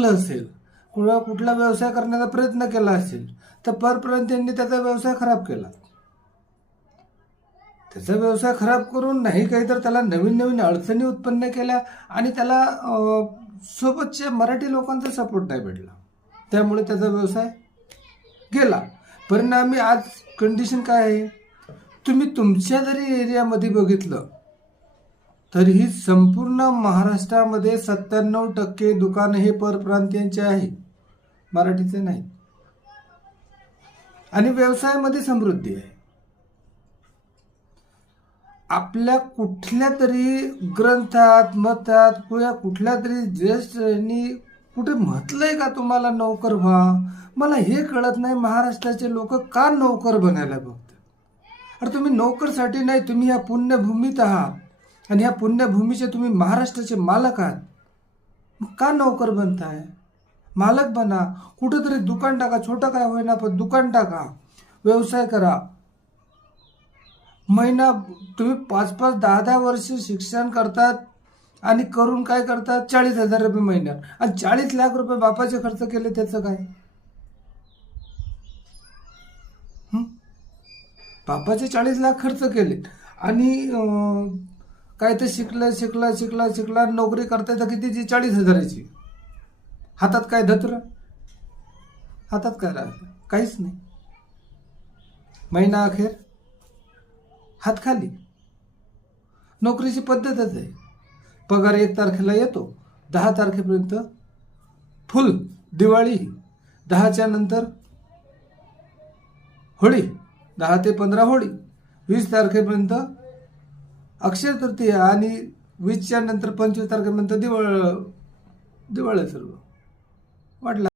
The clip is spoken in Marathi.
शिकलं असेल, कुठला व्यवसाय करण्याचा प्रयत्न केला असेल, तर परप्रांतीयांनी त्याचा व्यवसाय खराब केला. त्याचा व्यवसाय खराब करून नाही काही तर त्याला नवीन नवीन अडचणी उत्पन्न केल्या आणि त्याला सोबतच्या मराठी लोकांचा सपोर्ट नाही भेटला. त्यामुळे त्याचा व्यवसाय गेला. परिणामी आज कंडिशन काय आहे, तुम्ही तुमच्या जरी एरियामध्ये बघितलं तरीही संपूर्ण महाराष्ट्रामध्ये 97% दुकानं हे परप्रांतीयांचे आहे, मराठीचे नाही. आणि व्यवसायामध्ये समृद्धी आहे. आपल्या कुठल्या तरी ग्रंथात मतात कुठल्या तरी ज्येष्ठांनी कुठे म्हटलंय का तुम्हाला नोकर व्हा? मला हे कळत नाही, महाराष्ट्राचे लोक का नोकर बनायला बघतात? अरे तुम्ही नोकरसाठी नाही, तुम्ही ह्या पुण्यभूमीत आहात आणि ह्या पुण्यभूमीचे तुम्ही महाराष्ट्राचे मालक आहात. मग का नोकर बनताय? मालक बना. कुठेतरी दुकान टाका, छोटं काय होईना पण दुकान टाका, व्यवसाय करा. महिना तुम्ही 5-5, 10-10 वर्ष शिक्षण करतात आणि करून काय करतात, 40,000 रुपये महिन्यात. आणि 40 लाख रुपये बापाचे खर्च केले, त्याचं काय? बापाचे 40 लाख खर्च केले आणि काय ते शिकला नोकरी करताय तर कितीची? 40,000ची. हातात काय धत्र? हातात काय राहतं? काहीच नाही. महिना अखेर हात खाली. नोकरीची पद्धतच आहे. पगार 1 तारखेला येतो, 10 तारखेपर्यंत फुल दिवाळी, 10च्या नंतर होळी, 10 ते 15 होळी, 20 तारखेपर्यंत अक्षय तृतीया आणि 20च्या नंतर 25 तारखेपर्यंत दिवाळी सर्व वाटला.